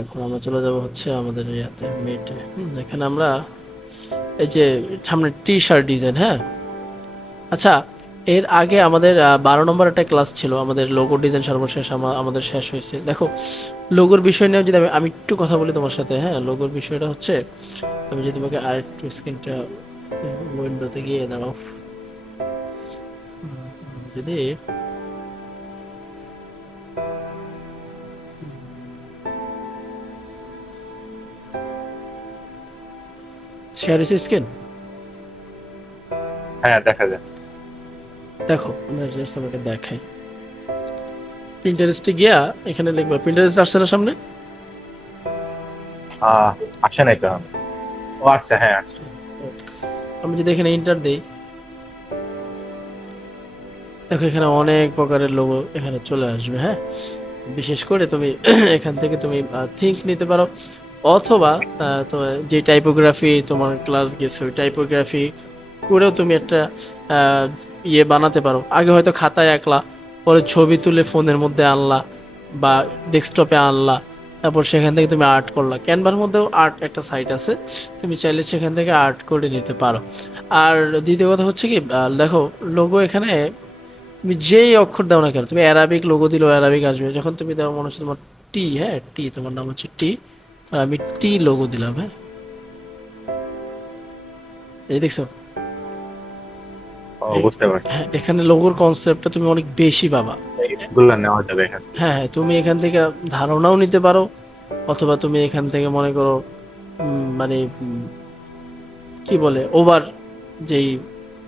এখন আমরা চলে যাব হচ্ছে আমাদের ইয়াতে মেটে। এখানে আমরা এই যে সামনে টি শার্ট ডিজাইন, হ্যাঁ। আচ্ছা, এর আগে আমাদের 12 নম্বর একটা ক্লাস ছিল, আমাদের লোগো ডিজাইন সর্বশেষ আমাদের শেষ হয়েছে। দেখো, লোগোর বিষয় নিয়ে যদি আমি একটু কথা বলি তোমার সাথে, হ্যাঁ। লোগোর বিষয়টা হচ্ছে, আমি যদি তোমাকে আরেকটু স্ক্রিনটা উইন্ডোতে গিয়ে দাঁড়াও, যদি শেয়ার স্ক্রিন, হ্যাঁ, দেখা যায়। দেখো আমরা জাস্ট তোমাকে দেখাই। প্রিন্টারেস্টে গিয়া এখানে লিখবা, প্রিন্টারেস্ট আসছে না সামনে? আহ আসে নাই তো এখন। ও আচ্ছা, হ্যাঁ আসছে। আমি যদি এখানে ইন্টার দিই, দেখো এখানে অনেক প্রকারের লোগো এখানে চলে আসবে, হ্যাঁ। বিশেষ করে তুমি এখান থেকে তুমি থিঙ্ক নিতে পারো, অথবা তোমার যে টাইপোগ্রাফি তোমার ক্লাস গেছে ওই টাইপোগ্রাফি করেও তুমি একটা আহ, ইয়ে বানাতে পারো। আগে হয়তো খাতায় আঁকলা, পরে ছবি তুলে ফোনের মধ্যে আনলা বা ডেস্কটপে আনলা, তারপর সেখান থেকে তুমি আর্ট করলা। ক্যানভার মধ্যেও আর্ট একটা সাইট আছে, তুমি চাইলে সেখান থেকে আর্ট করে নিতে পারো। আর দ্বিতীয় কথা হচ্ছে কি, দেখো লোগো এখানে তুমি যেই অক্ষর দাও না কেন, তুমি অ্যারাবিক লোগো দিলেও অ্যারাবিক আসবে। যখন তুমি দাও মনে হচ্ছে তোমার টি, হ্যাঁ টি, তোমার নাম হচ্ছে টি, আর আমি টি লোগো দিলাম, হ্যাঁ। এই দেখছো, ও, বুঝতে পারছি। হ্যাঁ, এখানে লোগোর কনসেপ্টটা তুমি অনেক বেশি পাবা। এইগুলো নেওয়া যাবে এখান থেকে। হ্যাঁ হ্যাঁ, তুমি এখান থেকে ধারণাও নিতে পারো, অথবা তুমি এখান থেকে মনে করো মানে কি বলে ওভার যেই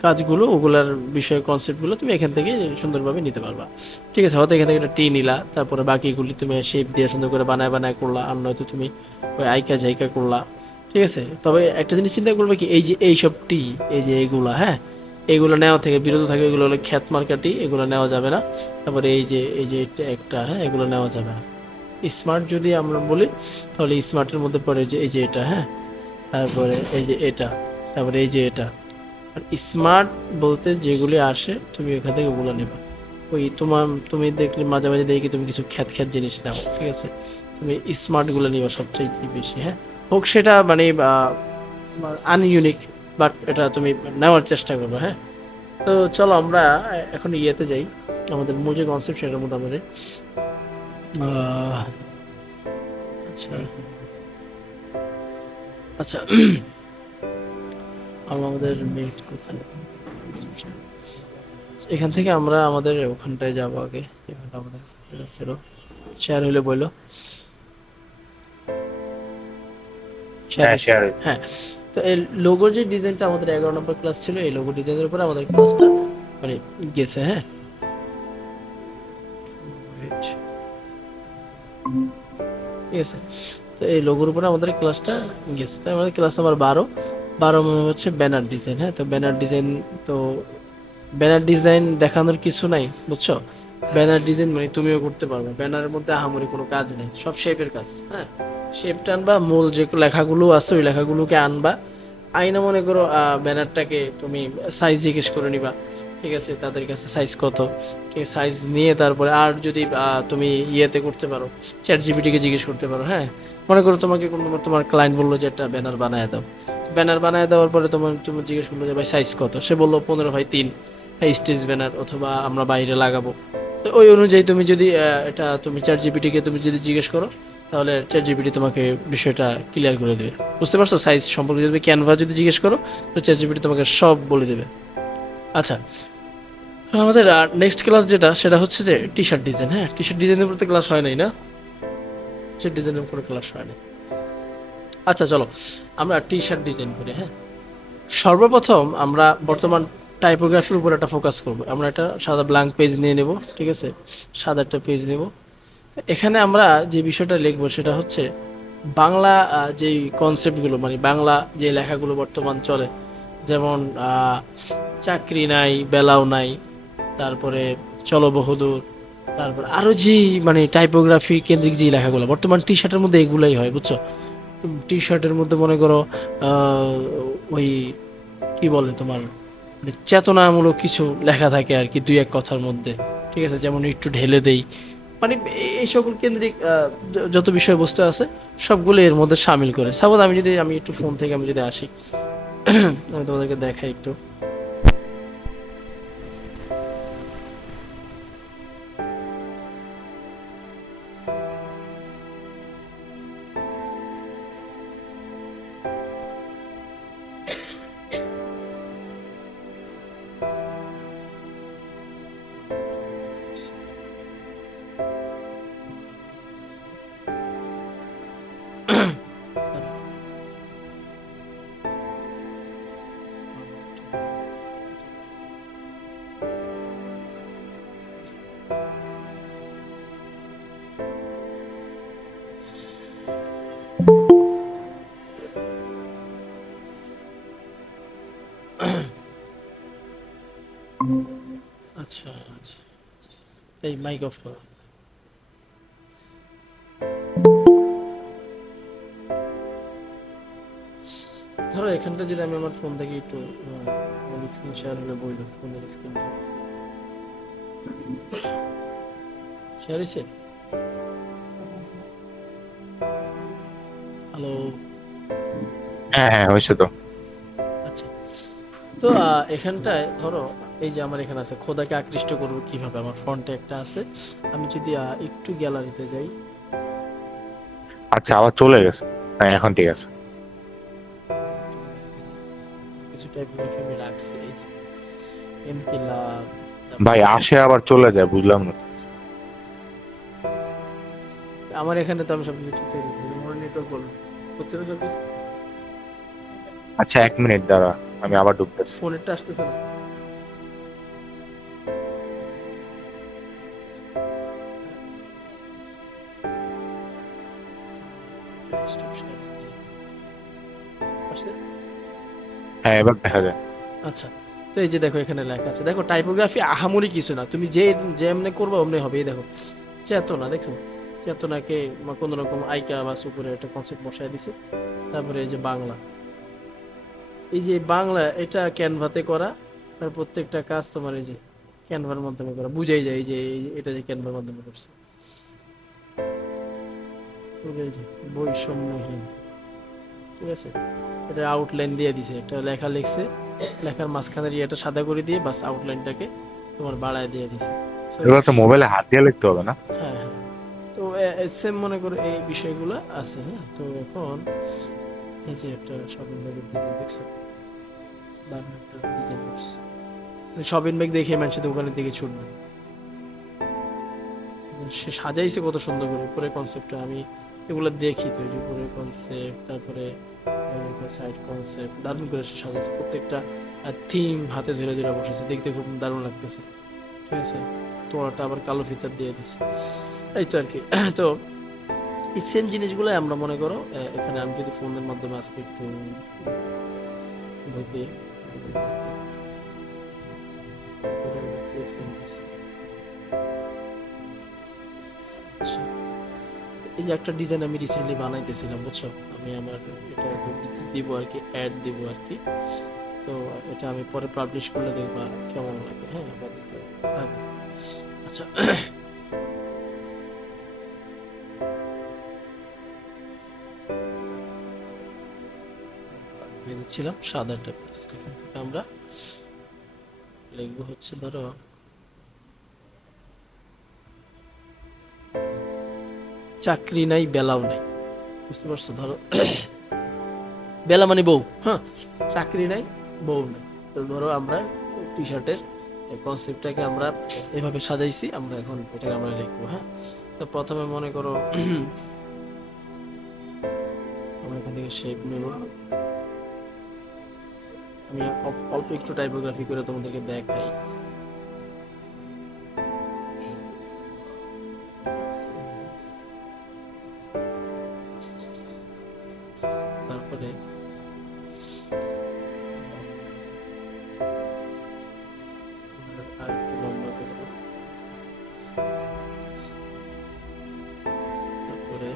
কাজগুলো ওগুলার বিষয় কনসেপ্টগুলো তুমি এখান থেকে সুন্দরভাবে নিতে পারবা। ঠিক আছে, হয়তো এখান থেকে একটা টি নিলা, তারপরে বাকিগুলি তুমি শেপ দিয়ে সুন্দর করে বানায় বানায় করলা, আর নয়তো তুমি ওই আইকা ঝাইকা করলা। ঠিক আছে, তবে একটা জিনিস চিন্তা করবে কি, এই যে এইসব টি, এই যে এইগুলা, হ্যাঁ, এগুলো নেওয়া থেকে বিরত থাকে। এগুলো হলো খ্যাত মার্কা টি, এগুলো নেওয়া যাবে না। তারপরে এই যে এটা একটা, হ্যাঁ, এগুলো নেওয়া যাবে না। স্মার্ট যদি আমরা বলি, তাহলে স্মার্টের মধ্যে পড়ে যে এই যে এটা, হ্যাঁ, তারপরে এই যে এটা, তারপরে এই যে এটা। আর স্মার্ট বলতে যেগুলি আসে তুমি ওখান থেকে ওগুলো নেবা। ওই তুমি দেখলে মাঝে মাঝে দেখি তুমি কিছু খ্যাত খ্যাত জিনিস নাও, ঠিক আছে, তুমি স্মার্টগুলো নিবা সবচেয়ে বেশি, হ্যাঁ। হোক সেটা মানে আনইউনিক, বাট এটা তুমি নেওয়ার চেষ্টা করবে, হ্যাঁ। তো চলো আমরা এখন ইয়েতে যাই, আমাদের মূল যে কনসেপ্ট সেটার মধ্যে আমরা যাই। আচ্ছা আচ্ছা, আমাদের মেট কোথায়, এখান থেকে আমরা আমাদের ওখানটায় যাবো আগে। এখানটা আমাদের ছিল, শেয়ার হইলে বইলো, শেয়ার হ্যাঁ, হয়েছে, শেয়ার হয়েছে। হ্যাঁ। তো এই লোগোর যে ডিজাইনটা আমাদের 11 নম্বর ক্লাস ছিল, এই লোগো ডিজাইনের উপরে আমাদের ক্লাসটা মানে গেছে, হ্যাঁ। Wait, ঠিক আছে, তো এই লোগোর উপরে আমাদের ক্লাসটা গেছে। তাই আমাদের ক্লাস নাম্বার 12 হচ্ছে ব্যানার ডিজাইন, হ্যাঁ। তো ব্যানার ডিজাইন, তো ব্যানার ডিজাইন দেখানোর কিছু নাই, বুঝছো। ব্যানার ডিজাইন মানে তুমিও করতে পারবে, ব্যানারের মধ্যে আহামরি কোনো কাজ নেই, সব শেপের কাজ, হ্যাঁ। শেপটা আনবা, মূল যে লেখাগুলো আছে ওই লেখাগুলোকে আনবা, আইনা মনে করো ব্যানারটাকে তুমি সাইজ জিজ্ঞেস করে নিবা, ঠিক আছে, তাদের কাছে সাইজ কত, ঠিক আছে, সাইজ নিয়ে তারপরে আর যদি তুমি ইয়েতে করতে পারো, চ্যাট জিপিটিকে জিজ্ঞেস করতে পারো, হ্যাঁ। মনে করো তোমাকে কোনো তোমার ক্লায়েন্ট বললো যে একটা ব্যানার বানায় দাও, ব্যানার বানায় দেওয়ার পরে তুমি জিজ্ঞেস করলো যে ভাই সাইজ কত, সে বললো 15x3, স্টেজ ব্যানার, অথবা আমরা বাইরে লাগাবো। তো ওই অনুযায়ী তুমি যদি এটা তুমি চ্যাট জিপিটিকে তুমি যদি জিজ্ঞেস করো, তাহলে চ্যাট জিপিটি তোমাকে বিষয়টা ক্লিয়ার করে দেবে। বুঝতে পারছো, সাইজ সম্পর্কে যদি ক্যানভা যদি জিজ্ঞেস করো, তো চ্যাট জিপিটি তোমাকে সব বলে দেবে। আচ্ছা, আমাদের নেক্সট ক্লাস যেটা, সেটা হচ্ছে যে টি শার্ট ডিজাইন, হ্যাঁ। টি শার্ট ডিজাইনের উপর তো ক্লাস হয় নাই না, টি শার্ট ডিজাইনের উপরে ক্লাস হয় নাই। আচ্ছা চলো আমরা টি শার্ট ডিজাইন করি, হ্যাঁ। সর্বপ্রথম আমরা বর্তমান টাইপোগ্রাফির উপর একটা ফোকাস করব। আমরা একটা সাদা ব্ল্যাঙ্ক পেজ নিয়ে নেব, ঠিক আছে, সাদা একটা পেজ নেব। এখানে আমরা যে বিষয়টা লিখবো সেটা হচ্ছে বাংলা যেই কনসেপ্টগুলো, মানে বাংলা যে লেখাগুলো বর্তমান চলে, যেমন চাকরি নাই, বেলাও নাই, তারপরে চলো বহুদূর, তারপর আরও যেই মানে টাইপোগ্রাফি কেন্দ্রিক যেই লেখাগুলো বর্তমান টি শার্টের মধ্যে এগুলাই হয়, বুঝছো। টি শার্টের মধ্যে মনে করো ওই কি বলে তোমার মানে চেতনামূলক কিছু লেখা থাকে আর কি, দুই এক কথার মধ্যে, ঠিক আছে, যেমন একটু ঢেলে দেই, মানে এই সকল কেন্দ্রিক যত বিষয়বস্তু আছে সবগুলো এর মধ্যে শামিল করে। সাপোজ আমি একটু ফোন থেকে আমি যদি আসি, আমি তোমাদেরকে দেখাই একটু। আচ্ছা, এই মাইক অফ করো। ধরো এখানটা যদি আমি আমার ফোন থেকে একটু স্ক্রিন শেয়ার হলে বললো, ফোনের স্ক্রিনটা শেয়ার হয়েছে। হ্যালো। হ্যাঁ হ্যাঁ হয়েছে তো। আচ্ছা, তো এখানটায় ধরো এই যে আমার এখানে আছে খোদাকে আকৃষ্ট করবো কিভাবে, আমার ফ্রন্টে একটা আছে। আমি যদি একটু গ্যালারিতে যাই, আচ্ছা আবার চলে গেছে। হ্যাঁ এখন ঠিক আছে। কিছু টাইপোগ্রাফি আমি রাখছি, এই যে এমপি লাভ, ভাই আসে আবার চলে যায়, বুঝলাম না। আমার এখানে তো আমি সবকিছু ঠিকঠাক রেখেছি, মনে নেটওয়ার্ক বলো হচ্ছে না সবকিছু। আচ্ছা 1 মিনিট দাঁড়া, আমি আবার ঢুকতেছি। ফোনেরটা আসতেছে না। আসছে? হ্যাঁ এবার দেখা যায়। আচ্ছা, তো এই যে দেখো এখানে লেখা আছে, দেখো টাইপোগ্রাফি আহামরি কিছু না, তুমি যেমনে করবে অমনি হবে। এই দেখো চেতনা, দেখছো চেতনাকে কোন রকম আইকা বা সুপুরে একটা কনসেপ্ট বসায় দিছে। তারপরে এই যে বাংলা, এই যে বাংলা এটা ক্যানভাতে করা, আর প্রত্যেকটা কাজ তোমার এই যে ক্যানভার মাধ্যমে করা, বুঝাই যায় এই যে এটা যে ক্যানভার মাধ্যমে করছে। এই যে বৈষম্যহীন, ঠিক আছে, এটা আউটলাইন দিয়ে দিছে, এটা লেখা লিখছে, লেখার মাঝখানের ইয়েটা সাদা করে দিয়ে বাস আউটলাইনটাকে তোমার বাড়ায় দিয়ে দিছে। So, এগুলো তো মোবাইলে হাত দিয়ে লিখতে হবে না? হ্যাঁ হ্যাঁ, তো সেম মনে করো এই বিষয়গুলো আছে। হ্যাঁ, তো এখন এই যে একটা শপিং ব্যাগের ডিজাইন দেখছো, দারুণ একটা ডিজাইন করছে। শপিং ব্যাগ দেখে মানুষ দোকানের দিকে ছুটবে। সে সাজাইছে কত সুন্দর করে, উপরে কনসেপ্টটা আমি এগুলো দেখি তো, এই যে উপরে কনসেপ্ট, তারপরে সাইড কনসেপ্ট, দারুণ করে সে সাজাইছে, প্রত্যেকটা থিম হাতে ধরে ধরে বসেছে, দেখতে খুব দারুণ লাগতেছে। ঠিক আছে, তোড়াটা আবার কালো ফিতার দিয়ে দিচ্ছে, এই তো আর কি। তো এই সেম জিনিসগুলো আমরা মনে করো এখানে আমি যদি ফোনের মাধ্যমে আজকে একটু ঢুকি, আচ্ছা, এই যে একটা ডিজাইন আমি রিসেন্টলি বানাইতেছিলাম, বুঝছো, আমি আমার এটা তো দিব আর কি, অ্যাড দিব আর কি। তো এটা আমি পরে পাবলিশ করলে দেখবা কেমন লাগে। হ্যাঁ, আপাতত থাক। আচ্ছা, ভেবেছিলাম সাদা পেজ, এখান থেকে আমরা লিখবো হচ্ছে ধরো চাকরি নাই বেলাও নাই, বুঝতে পারছো, ধরো বেলা মানে বউ, হ্যাঁ, চাকরি নাই বউ নাই। তো ধরো আমরা টি শার্টের কনসেপ্টটাকে আমরা এভাবে সাজাইছি, আমরা এখন এটাকে আমরা লিখবো। হ্যাঁ, তো প্রথমে মনে করো আমরা এখান থেকে শেপ নেব, আমি অল্প একটু টাইপোগ্রাফি করে তোমাদেরকে দেখাই। তারপরে আর একটু লম্বা করব, তারপরে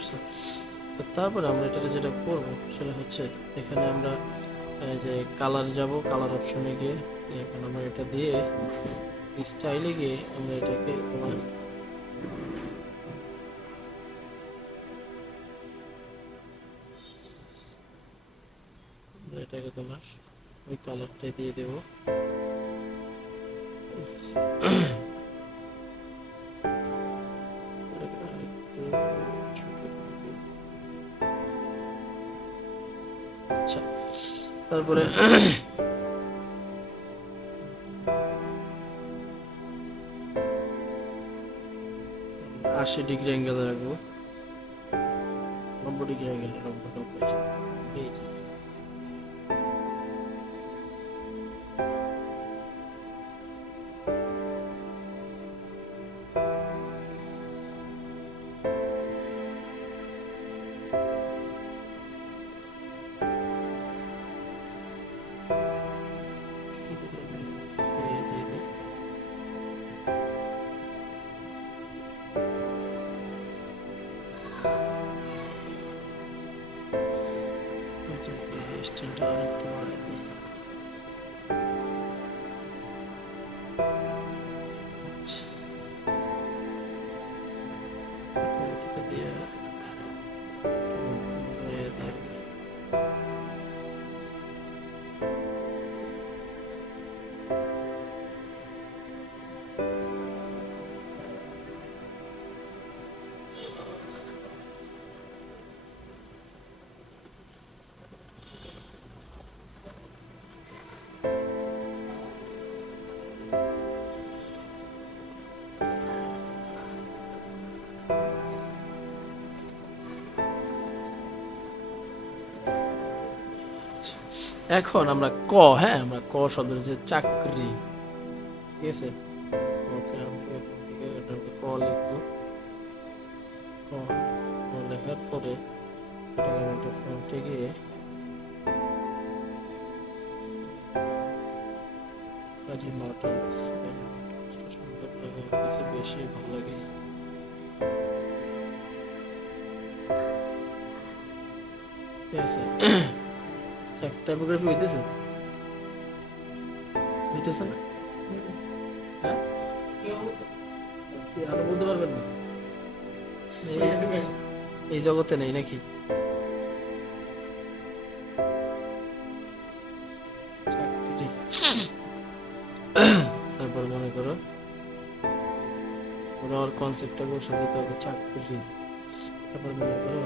করছো। তো তারপরে আমরা এটা যেটা করব সেটা হচ্ছে এখানে আমরা এই যে কালার যাব, কালার অপশনে গিয়ে এখন আমরা এটা দিয়ে স্টাইলে গিয়ে আমরা এটাকে তোমার এটাকে তোমার ওই কালারটাই দিয়ে দেবো। আরেকটু ছোট করে দিই। আচ্ছা, তারপরে 80 ডিগ্রি অ্যাঙ্গেলে রাখবো, 90 ডিগ্রি অ্যাঙ্গেলে রাখবো, 90। এই যে দিয়ে দিই। স্ট্যান্ডটা আরেকটু বাড়াই দিই। আচ্ছা, এটাকে দিয়ে দিয়ে দিয়ে এখন আমরা ক, হ্যাঁ আমরা ক শব্দ যে চাকরি, ঠিক আছে। ওকে, আমরা এখান থেকে এটাকে ক লিখবো। ক, ক লেখার পরে এটাকে আমি একটা ফন্টে গিয়ে কাজী মার্টিন্স সুন্দর লাগে, আমার কাছে বেশি ভালো লাগে। ঠিক আছে, টাইপোগ্রাফি হইতেছে হইতেছে না? হ্যাঁ, কি আরো বলতে পারবেন না? এই জগতে নেই নাকি? চাকরি, তারপর মনে করো ওরা আমার কনসেপ্টটা বসে যেতে হবে চাকরি। তারপর মনে করো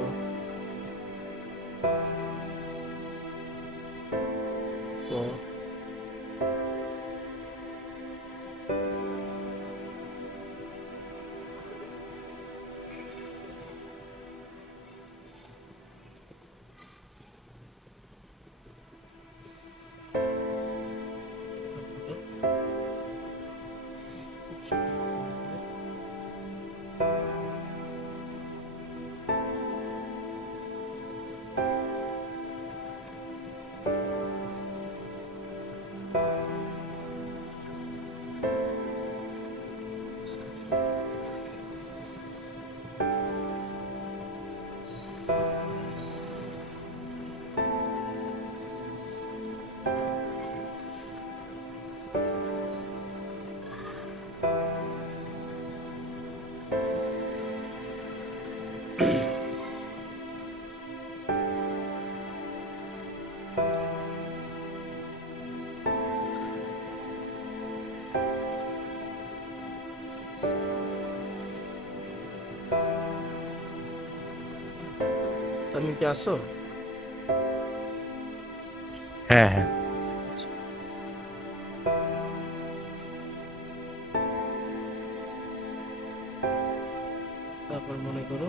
ক, তুমি কি আসো? হ্যাঁ হ্যাঁ। আচ্ছা, তারপর মনে করো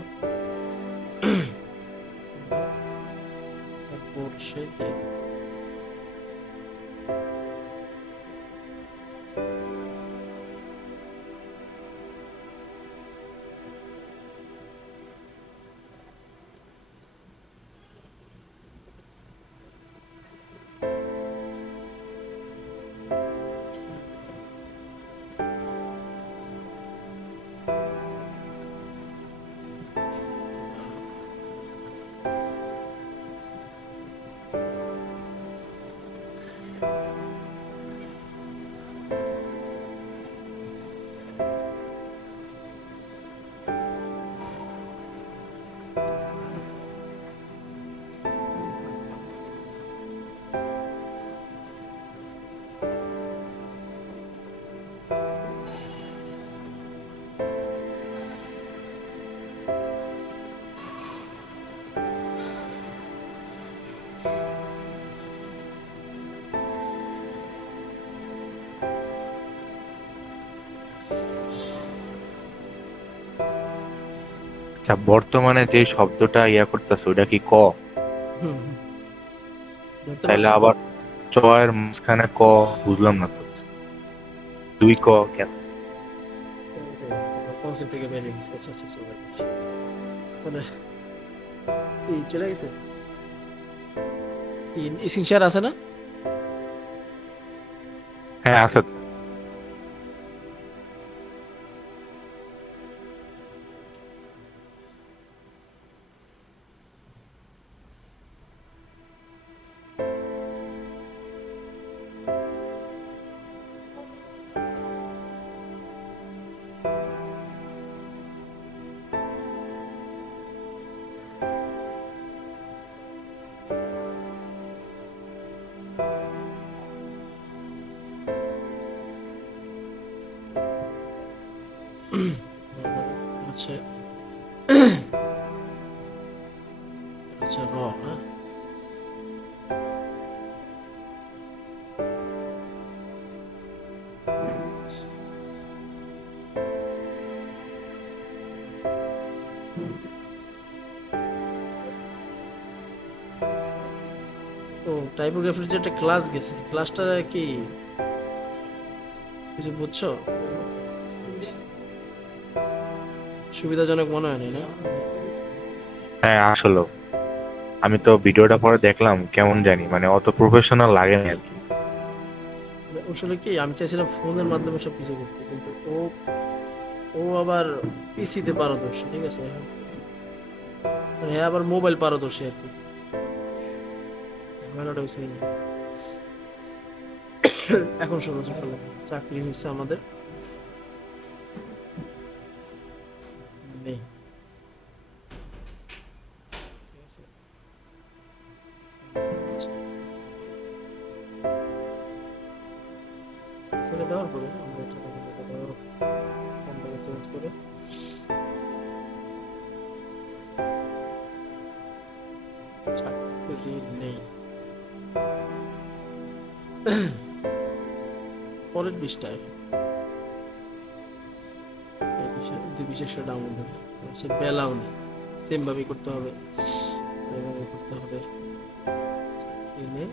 বর্ষে দিন, আচ্ছা, বর্তমানে যে শব্দটা করতেছে ওটা কি ক? হুম হুম, ধরতে তাইলে পারছো? আবার চ এর মাঝখানে ক? বুঝলাম না তো। দুই ক কেন? তোমার কনসেপ্ট থেকে বেরিয়ে গেছে। আচ্ছা আচ্ছা আচ্ছা, right. তাহলে কি চলে গেছে? কি এসেনশিয়াল আছে না? হ্যাঁ, আছে তো। হচ্ছে হচ্ছে র, হ্যাঁ। ও, টাইপোগ্রাফির যে একটা ক্লাস গেছে, ক্লাসটা কি কিছু বুঝছো? সুবিধাজনক মনে হয় না? হ্যাঁ, আসলে আমি তো ভিডিওটা পরে দেখলাম, কেমন জানি মানে অত প্রফেশনাল লাগে না আর কি। আসলে কি আমি চাইছিলাম ফোনের মাধ্যমে সব কিছু করতে, কিন্তু ও ও আবার পিসিতে পারদর্শী, ঠিক আছে? মানে হ্যাঁ, আবার মোবাইল পারদর্শী আর কি। ঝামেলাটা হয়েছে এই নিয়ে। এখন শোনো সকালে চাকরি হয়েছে আমাদের নেই, ঠিক আছে? ছেড়ে দেওয়ার পরে আমরা এটা ফোনটাকে চেঞ্জ করে চাকরি নেই। পরের পৃষ্ঠায় এই বিষয়ে দুই বিশেষ ডাউনলোড হবে, হচ্ছে বেলাও নেই। সেম ভাবেই করতে হবে, এভাবে করতে হবে। চাকরি নেই,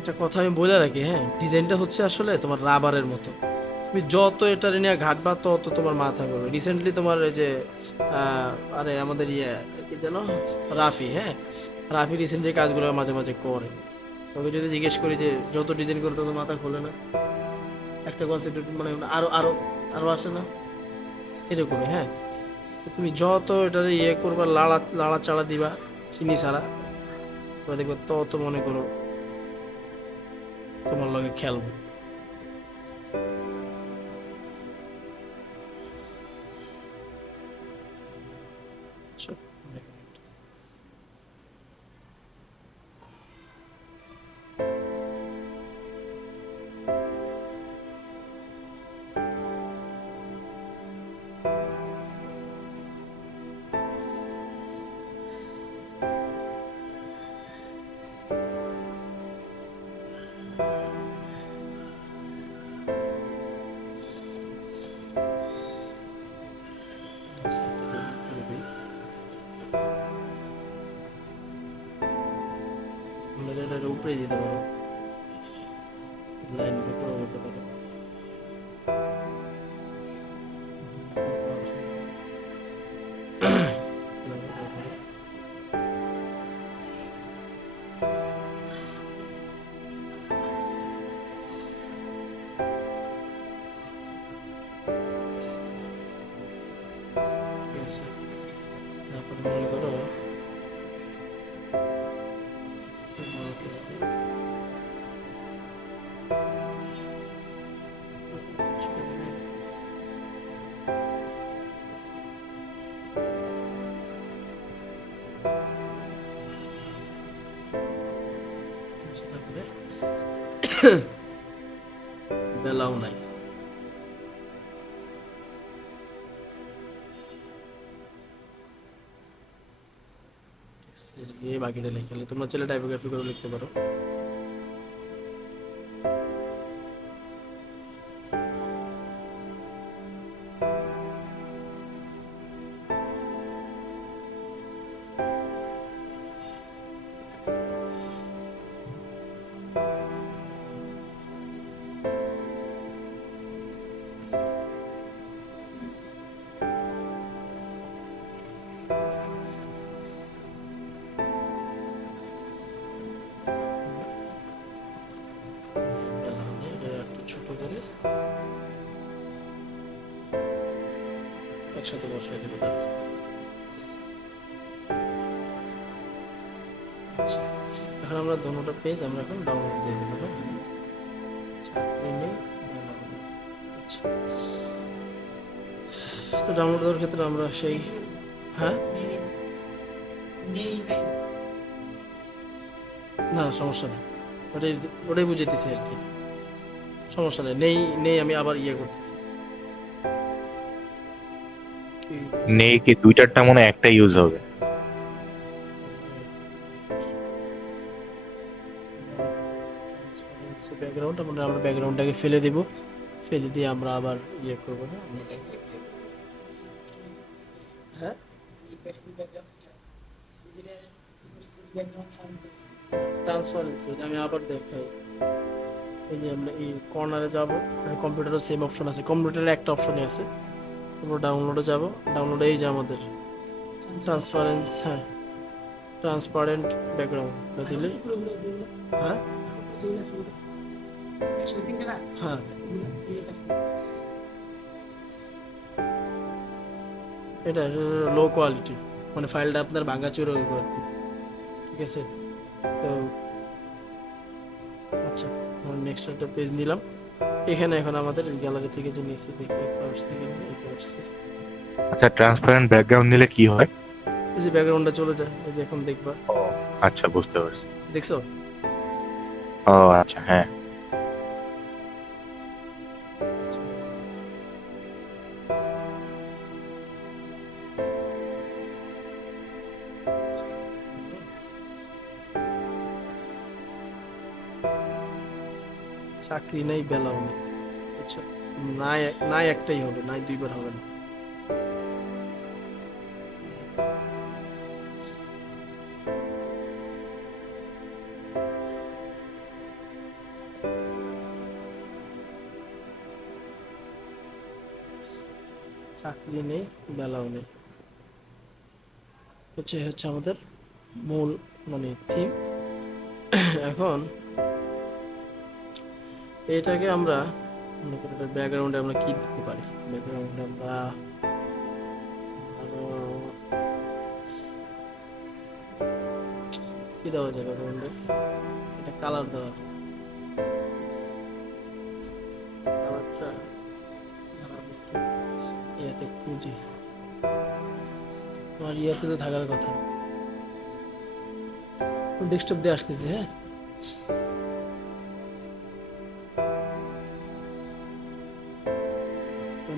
একটা কথা আমি বলে রাখি, হ্যাঁ, ডিজাইনটা হচ্ছে আসলে তোমার রাবারের মতো। তুমি যত এটা নিয়ে ঘাটবা তত তোমার মাথা ঘুরবে। রিসেন্টলি তোমার এই যে আরে আমাদের কি যেন, রাফি, হ্যাঁ, রাফি রিসেন্ট যে কাজগুলো মাঝে মাঝে করে, তোকে যদি জিজ্ঞেস করি যে যত ডিজাইন করে তত মাথা খোলে না, একটা কনসেপ্ট মানে আরো আরো আরো আসে না, এরকমই, হ্যাঁ। তো তুমি যত এটা করবা, লাড়া লাড়া চাড়া দিবা চিনি ছাড়া, এবার দেখবে তত মনে করো তোমার লগে খেলবো। বুঝছো? আচ্ছা, এটা delete করে দিই। আমরা এটার উপরে দিতে পারো, লাইনের উপরে করতে পারো। ঠিক আছে, তারপর মনে করো তারপরে বেলাও নাই। এই বাকিটা লিখে তোমরা চাইলে টাইপোগ্রাফি করে লিখতে পারো। একটু ছোট করে একসাথে বসাই দেবো। আচ্ছা, এখন আমরা দোনোটা পেজ আমরা এখন ডাউনলোড দিয়ে দেবো। হ্যাঁ, চাকরি নেই download। আচ্ছা, তো ডাউনলোড দেওয়ার ক্ষেত্রে আমরা সেই হ্যাঁ না সমস্যা নেই, ওটাই ওটাই বুঝাইতেছি আর কি। সমস্যা নেই, নেই নেই আমি আবার ইয়ে করতেছি। নেই কি দুই চারটা মনে হয় একটা ইউজ হবে। ব্যাকগ্রাউন্ড আমরা ব্যাকগ্রাউন্ডটাকে ফেলে দেব, ফেলে দিয়ে আমরা আবার ইয়ে করবো। হ্যাঁ ট্রান্সপারেন্সি আমি আবার দেখাই। এই যে আমরা এই কর্নারে যাবো, কম্পিউটারের সেম অপশন আছে, কম্পিউটারের একটা অপশনই আছে। তারপর ডাউনলোডে যাব, ডাউনলোডে এই যে আমাদের ট্রান্সপারেন্স, হ্যাঁ ট্রান্সপারেন্ট ব্যাকগ্রাউন্ড দিলে হ্যাঁ হ্যাঁ এটা লো কোয়ালিটি, মানে ফাইলটা আপনার ভাঙাচোরা হইব আর কি। ঠিক আছে, তো আচ্ছা নেক্সট একটা পেজ নিলাম। এখানে এখন আমাদের গ্যালারি থেকে যে নিচে দেখি একটা আসছে কিনা, এটা আসছে। আচ্ছা, ট্রান্সপারেন্ট ব্যাকগ্রাউন্ড দিলে কি হয়? এই যে ব্যাকগ্রাউন্ডটা চলে যায়, এই যে এখন দেখবা। ও আচ্ছা, বুঝতে পারছি। দেখছো? ও আচ্ছা, হ্যাঁ। চাকরি নাই বেলাও নেই, বুঝছো? নাই নাই একটাই হবে, নাই দুইবার হবে না। চাকরি নেই বেলাও নেই হচ্ছে হচ্ছে আমাদের মূল মানে থিম। এখন এটাকে আমরা ব্যাকগ্রাউন্ডে আমরা কি দিতে পারি? ব্যাকগ্রাউন্ডে আমরা আরো কি দেওয়া যায় ব্যাকগ্রাউন্ডে? এটা কালার দেওয়া যায়। কালারটা ইয়াতে খুঁজি, আমার ইয়াতে তো থাকার কথা। ডেস্কটপ দিয়ে আসতেছি, হ্যাঁ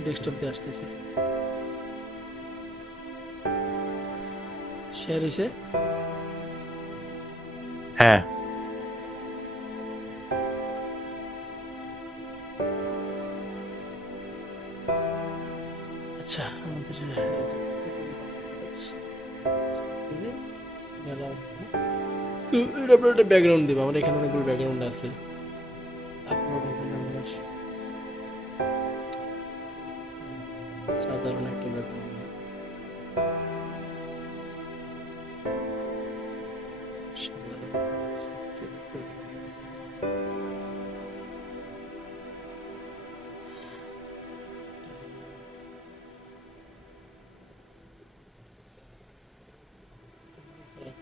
ডেস্কটপ দিয়ে আসতেছি। শেয়ার হয়েছে। হ্যাঁ, আচ্ছা আমাদের একটা ব্যাকগ্রাউন্ড দিব। আমার এখানে অনেকগুলো ব্যাকগ্রাউন্ড আছে। আপলোড এখানে আমরা সাধারণ একটা ব্যাকগ্রাউন্ড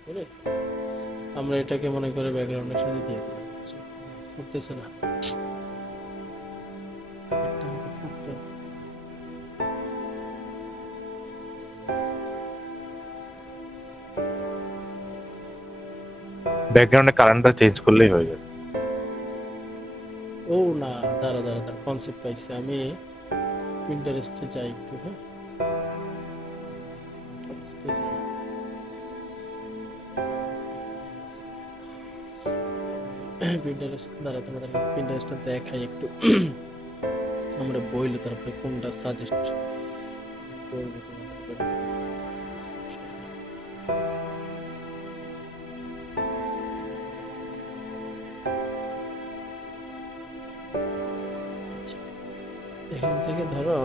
করে আমরা এটাকে মনে করে ব্যাকগ্রাউন্ডের সাথে দিয়ে দিলাম। ফুটতেছে না, এটা হয়তো ফুটতে হবে। ব্যাকগ্রাউন্ডের কালারটা চেঞ্জ করলেই হয়ে যাবে। ও না, দাঁড়া দাঁড়া দাঁড়া, কনসেপ্ট পাইছি আমি। পিন্টারেস্টে যাই একটু, হ্যাঁ Pinterest এ যাই। পিন্টারেস্ট দ্বারা তোমাদেরকে পিন্টারেস্টটা দেখাই একটু। আমরা বইলে তারপরে কোনটা সাজেস্ট করবো তোমাদেরকে। আচ্ছা, এখান থেকে ধরো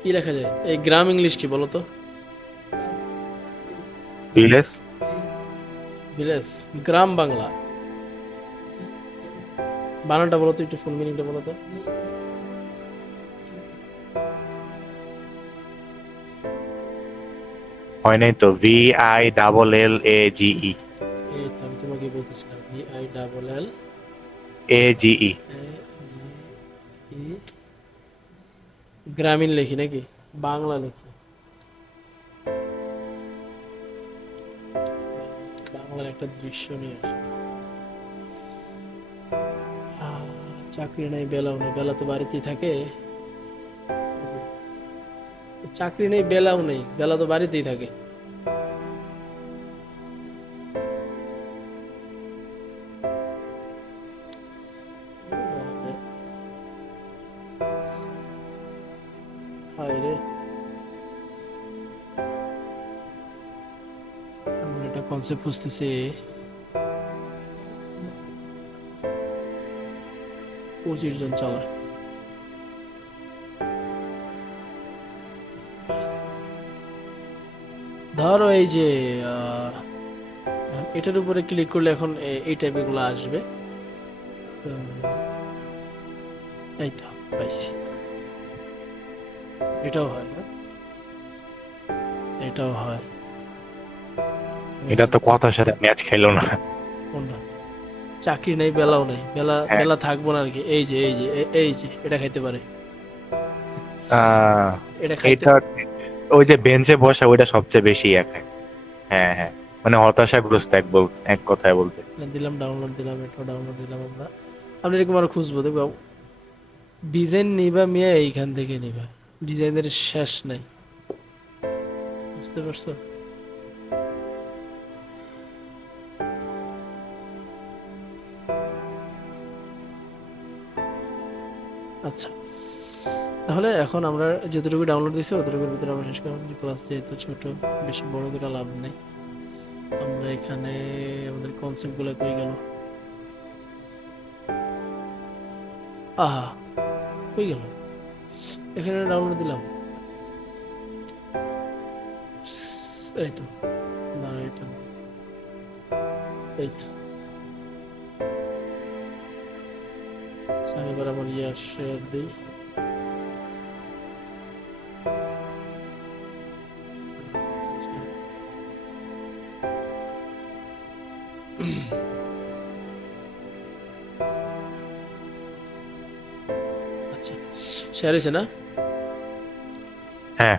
কি লেখা যায়, এই গ্রাম ইংলিশ কি বলো তো? ভিলেজ। ভিলেজ, গ্রাম বাংলা বানানটা বলো তো, একটু ফুল মিনিংটা বলো তো। হয় নাই তো, VILLAGE। এই তো আমি তোমাকে বলতেছিলাম, VILL AGE। গ্রামীণ লেখি নাকি বাংলা লেখি? বাংলার একটা দৃশ্য নিয়ে আসি। চাকরি নেই, বেলাও নেই, বেলা তো বাড়িতেই থাকে। চাকরি নেই, বেলাও নেই, বেলা তো বাড়িতেই থাকে। হায় রে, আমরা একটা কনসেপ্ট খুঁজতেছি। 25 জন চালায়। ধরো এই যে এটার উপরে ক্লিক করলে এখন এই টাইপের গুলো আসবে। এই তো পাইছি, এটাও হয় না? এটাও হয়। এটা তো কথার সাথে ম্যাচ খেলো না। কোনটা? চাকরি নেই, বেলাও নেই, বেলা হ্যাঁ। বেলা থাকবো না আর কি। এই যে এই যে এই যে এটা খাইতে পারে, আহ, এটা খাইতে। এটা ওই যে বেঞ্চে বসা, ওইটা সবচেয়ে বেশি একা। হ্যাঁ হ্যাঁ, মানে হতাশাগ্রস্ত এক কথায় বলতে। দিলাম ডাউনলোড, দিলাম এটা ডাউনলোড দিলাম। আমরা এরকম আরো খুঁজবো, দেখবো। ডিজাইন নিবা মিয়া, এইখান থেকে নিবা, ডিজাইনের শেষ নাই। বুঝতে পারছো? আচ্ছা, তাহলে এখন আমরা যতটুকু ডাউনলোড দিছি অতটুকুর ভিতরে আমরা শেষ করলাম। ক্লাস যেহেতু ছোট, বেশি বড় করে লাভ নেই। আমরা এখানে আমাদের কনসেপ্ট গুলো কই গেল? আহা, কই গেল? এখানে ডাউনলোড দিলাম, এই তো। না, এটা না। এই তো। আচ্ছা, আমি এবার আমার শেয়ার দিই। আচ্ছা, শেয়ার হয়েছে না? হ্যাঁ,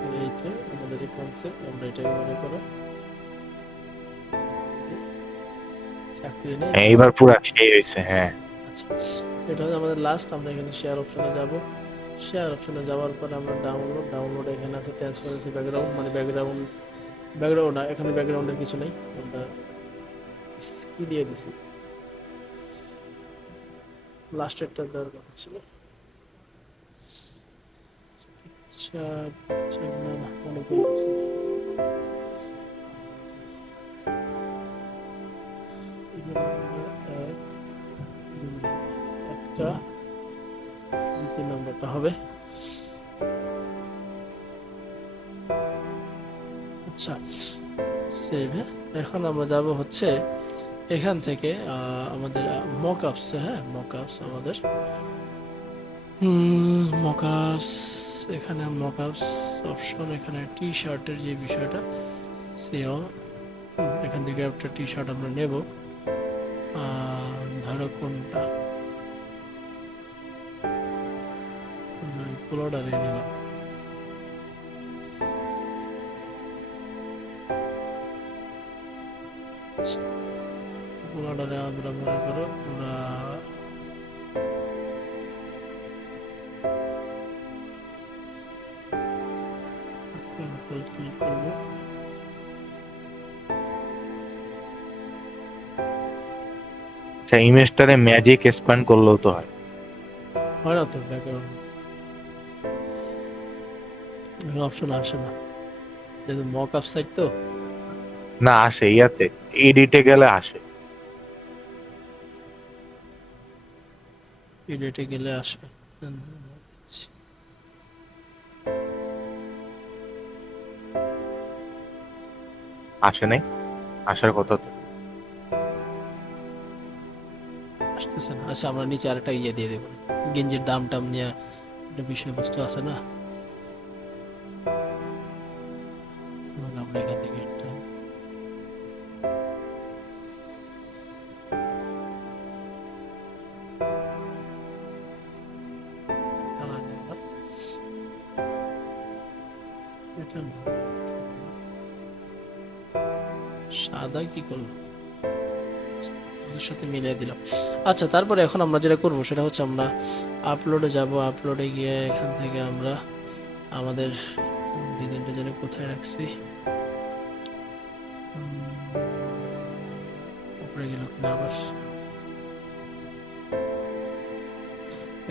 তো এই তো আমাদের এই কনসেপ্ট, আমরা এটাকে মনে করো চাকরি নেই, বেলা। এইবার পুরা সেই হয়েছে। হ্যাঁ। আচ্ছা, এটা হচ্ছে আমাদের লাস্ট। আমরা এখানে শেয়ার অপশনে যাব। শেয়ার অপশনে যাওয়ার পর আমরা ডাউনলোড এখানে আছে ট্রান্সপারেন্সি ব্যাকগ্রাউন্ড, মানে ব্যাকগ্রাউন্ড না, এখানে ব্যাকগ্রাউন্ডের কিছু নেই। আমরা কি দিয়ে দিছি, লাস্টেরটা দেওয়ার কথা ছিল। পিকচার না, না মনে করি কিছু নেই। এখানে আমরা এক, দুই, একটা, 3 নম্বরটা হবে। আচ্ছা, সেভ। এখন আমরা যাব হচ্ছে এখান থেকে আমাদের মকআপস। হ্যাঁ, মকআপস আমাদের মকআপস। এখানে মকআপস অপশন, এখানে টি শার্টের যে বিষয়টা সেও, এখান থেকে একটা টি শার্ট আমরা নেব। ধরো কোনটা, পোলোটা নিয়ে নিলাম। পোলোটারে আমরা মনে করো পুরা ক্লিক করবো। আচ্ছা, ইমেজটারে ম্যাজিক এক্সপ্যান্ড করলেও তো হয়। হয় না তো ব্যাকগ্রাউন্ড অপশন আসে না, যেহেতু মক আপ সাইট তো। না, আসে ইয়াতে, এডিটে গেলে আসে। এডিটে গেলে আসে। আসে নাই, আসার কথা তো। আসতেছে না। আচ্ছা আমরা নিচে আরেকটা ইয়ে দিয়ে দেবো, গেঞ্জির দাম টাম নিয়ে একটা বিষয়বস্তু আছে না, আমরা এখান থেকে একটা কালার দেবো। এটা না, সাদা কি করলো, ওদের সাথে মিলিয়ে দিলাম। আচ্ছা তারপরে এখন আমরা যেটা করব সেটা হচ্ছে আমরা আপলোডে যাব, আপলোডে গিয়ে এখান থেকে আমরা আমাদের ডিজাইনটা যেন কোথায় রাখছি, উপরে গেল কিনা আবার,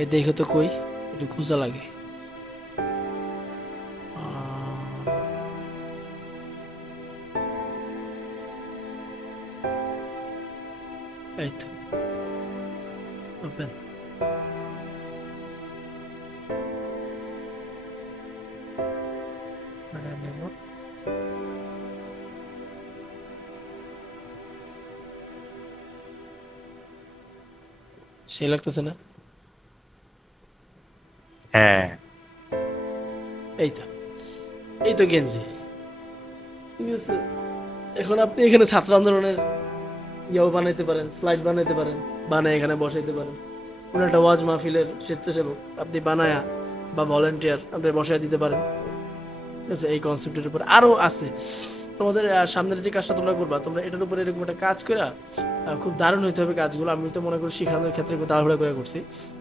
এই দেখে তো কই, একটু খোঁজা লাগে। এই তো ওপেন, নেব। সেই লাগতেছে না, হ্যাঁ, এই তো, এই তো গেঞ্জি, ঠিক আছে। এখন আপনি এখানে ছাত্র আন্দোলনের ইয়াও বানাইতে পারেন, স্লাইড বানাইতে পারেন, বানায় এখানে বসাইতে পারেন। কোনো একটা ওয়াজ মাহফিলের স্বেচ্ছাসেবক আপনি বানায়া বা ভলেন্টিয়ার আপনি বসায় দিতে পারেন, ঠিক আছে। এই কনসেপ্টের উপর আরো আছে তোমাদের সামনের যে কাজটা তোমরা করবা, তোমরা এটার উপরে এরকম একটা কাজ করে খুব দারুণ হইতে হবে কাজগুলো। আমি তো মনে করি শেখানোর ক্ষেত্রে খুব তাড়াহুড়া করে করছি,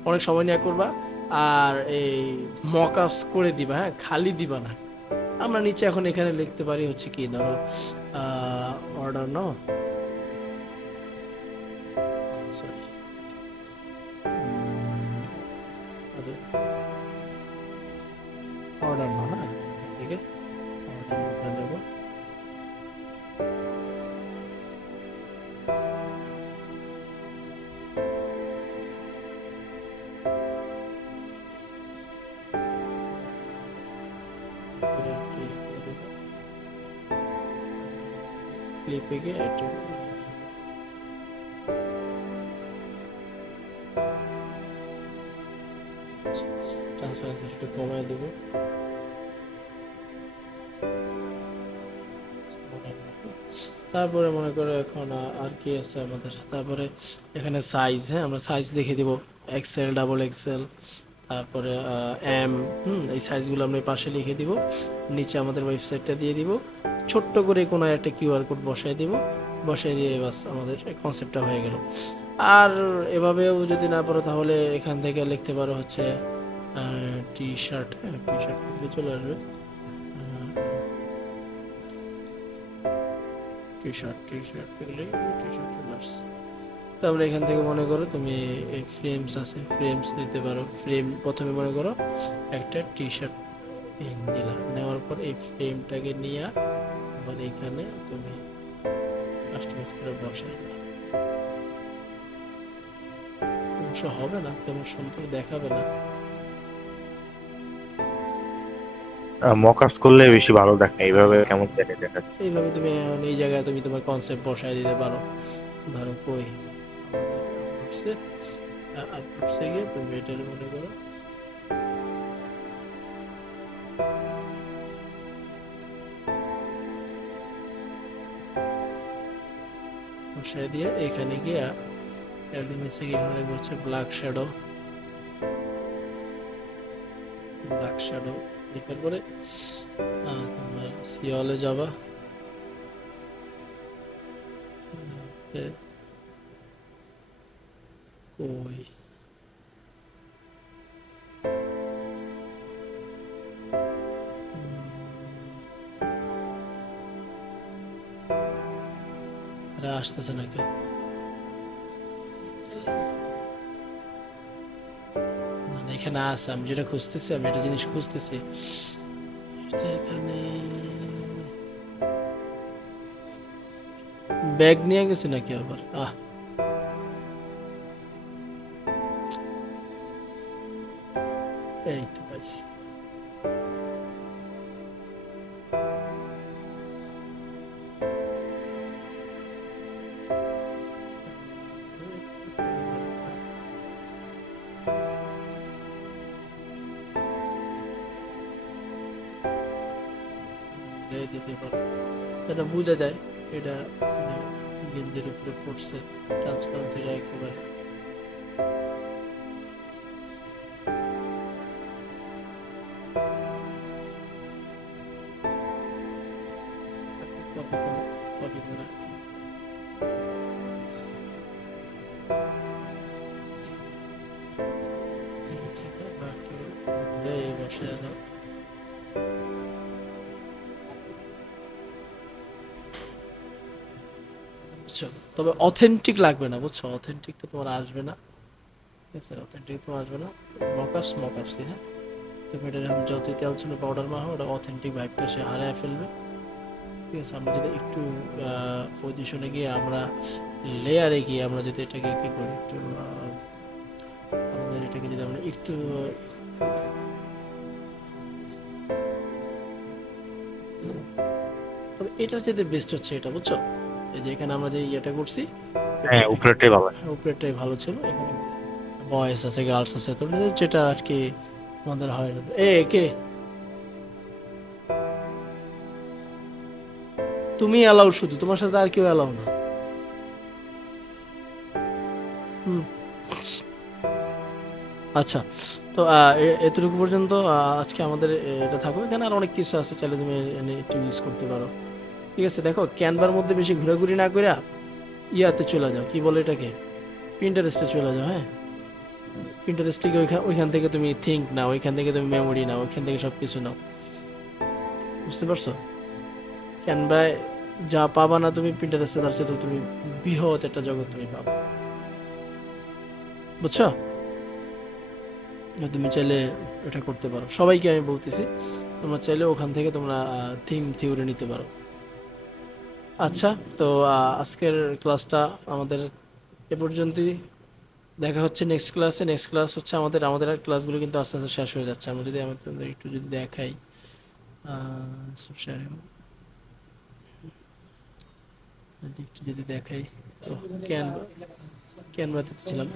অনেক সময় নিয়ে করবা। আর এই মক আপস করে দিবা, হ্যাঁ খালি দিবা না। আমরা নিচে এখন এখানে লিখতে পারি হচ্ছে কি, ধরো অর্ডার নাও, সরি অর্ডার নাও, হ্যাঁ এদিকে অর্ডার নেব। ফ্লিপে গিয়ে একটু ট্রান্সপারেন্সি একটু কমায় দেবো। তারপরে মনে করো এখন আর কি আছে আমাদের, তারপরে এখানে সাইজ, হ্যাঁ আমরা সাইজ লিখে দিব, এক্সেল, ডাবল এক্সেল, তারপরে এম, এই সাইজগুলো আমরা এই পাশে লিখে দিব। নিচে আমাদের ওয়েবসাইটটা দিয়ে দিব, ছোট্ট করে কোনো একটা কিউআর কোড বসাই দিব, বসাই দিয়ে বাস আমাদের কনসেপ্টটা হয়ে গেল। আর এভাবেও যদি না পারো তাহলে এখান থেকে লিখতে পারো হচ্ছে টি শার্ট, হ্যাঁ টি শার্ট চলে আসবে, টি শার্ট, টি শার্ট পেলে টি শার্ট চলে আসছে। তারপরে এখান থেকে মনে করো তুমি এই ফ্রেমস আছে, ফ্রেমস নিতে পারো। ফ্রেম প্রথমে মনে করো একটা টি শার্ট নিলাম, নেওয়ার পর এই ফ্রেমটাকে নিয়ে আবার এখানে তুমি কাস্টমাইজ করে বসাই দাও। অবশ্য হবে না, তেমন সুন্দর দেখাবে না। মক আপস করলে বেশি ভালো দেখে, এইভাবে কেমন দেখে দেখাচ্ছে। এইভাবে তুমি এই জায়গায় তুমি তোমার কনসেপ্ট বসাই দিতে পারো। ধরো কই আপলোডসে, আপলোডসে গিয়ে তুমি এটার মনে করো বসাই দিয়ে এখানে গিয়ে এলিমেন্টসে গিয়ে এখানে লিখবো হচ্ছে ব্ল্যাক শ্যাডো, ব্ল্যাক শ্যাডো লেখার পরে তোমার সিওলে যাবা, কই আরে আসতেছে না কেন, এখানে আছে, আমি যেটা খুঁজতেছি, আমি একটা জিনিস খুঁজতেছি। এটা এখানে ব্যাগ নিয়ে গেছে নাকি আবার? এই তো পাইছি। এই দিতে পারো, এটা বোঝা যায় এটা মানে গেঞ্জির উপরে পড়ছে, ট্রান্সপারেন্সিটা একেবারে। কপি করে, কপি করে এই বসে দাও। বুঝছো? তবে অথেন্টিক লাগবে না, বুঝছো? অথেন্টিকটা তোমার আসবে না, ঠিক আছে? অথেন্টিক তোমার আসবে না। মকাস মকাসি, হ্যাঁ। তুমি এটা যখন যতই তেল ছিল পাউডার মাখো, ওটা অথেন্টিক ভাইবটা সে হারায় ফেলবে, ঠিক আছে? আমরা যদি একটু পজিশনে গিয়ে, আমরা লেয়ারে গিয়ে আমরা যদি এটাকে কি করি, একটু আমাদের এটাকে যদি আমরা একটু তবে এটার চাইতে বেস্ট হচ্ছে এটা, বুঝছো? এই যে এখানে আমরা যে ইয়েটা করছি, হ্যাঁ, উপরেরটাই ভালো। উপরেরটাই ভালো ছিল। এখানে বয়েস আছে, গার্লস আছে, তো যেটা আর কি আমাদের হয়। কে তুমি অ্যালাউ, শুধু তোমার সাথে আর কেউ অ্যালাউ না। হুম। আচ্ছা, তো এতটুকু পর্যন্ত আজকে আমাদের এটা থাকো। এখানে আর অনেক কিছু আছে, চাইলে তুমি একটু ইউজ করতে পারো, ঠিক আছে? দেখো, ক্যানভার মধ্যে বেশি ঘোরাঘুরি না করে ইয়াতে চলে যাও, কি বলে এটাকে, পিন্টারেস্টে চলে যাও, হ্যাঁ। পিন্টারেস্টে ওইখান থেকে তুমি থিঙ্ক নাও, ওইখান থেকে তুমি মেমোরি নাও, ওইখান থেকে সব কিছু নাও, বুঝতে পারছো? ক্যানভায় যা পাবা না তুমি পিন্টারেস্টে, তার সাথে তুমি বৃহৎ একটা জগৎ তুমি পাবা, বুঝছো? তুমি চাইলে এটা করতে পারো, সবাইকে আমি বলতেছি, তোমরা চাইলে ওখান থেকে তোমরা থিম থিওরি নিতে পারো। আচ্ছা, তো আজকের ক্লাসটা আমাদের এ পর্যন্তই। দেখা হচ্ছে নেক্সট ক্লাসে। নেক্সট ক্লাস হচ্ছে আমাদের আমাদের আর ক্লাসগুলো কিন্তু আস্তে আস্তে শেষ হয়ে যাচ্ছে। আমরা যদি আমাদের একটু যদি দেখাই, stop sharing, একটু যদি দেখাই, ক্যানভা, ক্যানভাতে তো ছিলাম,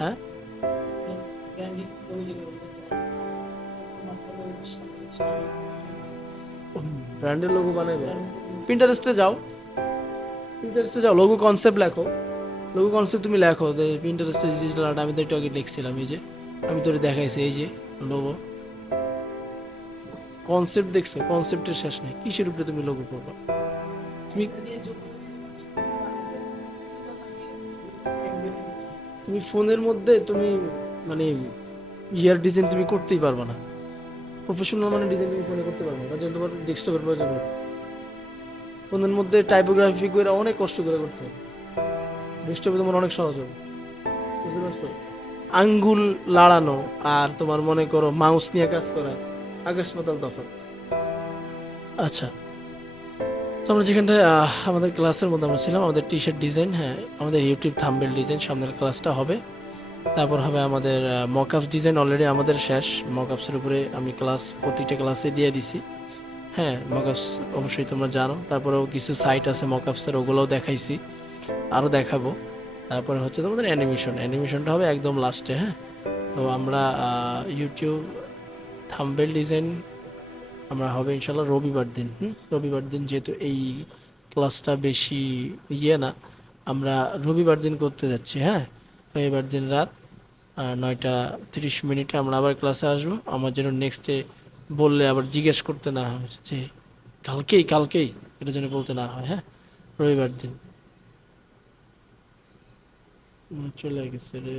হ্যাঁ। ব্র্যান্ডের লোগো বানাবে, পিন্টারেস্টে যাও, পিন্টারেস্টে যাও, লোগো কনসেপ্ট লেখো, লোগো কনসেপ্ট তুমি লেখো যে পিন্টারেস্টে ডিজিটাল আর্ট। আমি তো একটু আগে লিখছিলাম, এই যে আমি তোরে দেখাইছি, এই যে লোগো কনসেপ্ট দেখছো, কনসেপ্টের শেষ নেই, কিসের উপরে তুমি লোগো করবা? তুমি তুমি ফোনের মধ্যে তুমি মানে ইয়ার ডিজাইন তুমি করতেই পারবে না, প্রফেশনাল মানে ডিজাইন তুমি ফোনে করতে পারবে না, তার জন্য তোমার ডেস্কটপের প্রয়োজন হবে। ফোনের মধ্যে টাইপোগ্রাফি করে অনেক কষ্ট করে করতে হবে, ডেস্কটপে তোমার অনেক সহজ হবে, বুঝতে পারছো? আঙ্গুল লাড়ানো আর তোমার মনে করো মাউস নিয়ে কাজ করা, আকাশ পাতাল তফাৎ। আচ্ছা, তো আমরা যেখানটায় আমাদের ক্লাসের মধ্যে আমরা ছিলাম, আমাদের টি শার্ট ডিজাইন, হ্যাঁ, আমাদের ইউটিউব থাম্বনেল ডিজাইন সামনের ক্লাসটা হবে। তারপর হবে আমাদের মকআপস ডিজাইন, অলরেডি আমাদের শেষ। মকআপসের উপরে আমি ক্লাস প্রতিটা ক্লাসে দিয়ে দিছি, হ্যাঁ। মকআপস অবশ্যই তোমরা জানো। তারপরেও কিছু সাইট আছে মকআপসের, ওগুলোও দেখাইছি, আরও দেখাবো। তারপরে হচ্ছে তোমাদের অ্যানিমেশন, অ্যানিমেশনটা হবে একদম লাস্টে, হ্যাঁ। তো আমরা ইউটিউব থাম্বনেল ডিজাইন আমরা হবে ইনশাল্লাহ রবিবার দিন, রবিবার দিন, যেহেতু এই ক্লাসটা বেশি ইয়ে না, আমরা রবিবার দিন করতে যাচ্ছি, হ্যাঁ। রবিবার দিন রাত 9:30 আমরা আবার ক্লাসে আসবো। আমার যেন নেক্সটে বললে আবার জিজ্ঞেস করতে না হয় যে কালকেই কালকেই, এটা যেন বলতে না হয়, হ্যাঁ। রবিবার দিন চলে গেছে রে।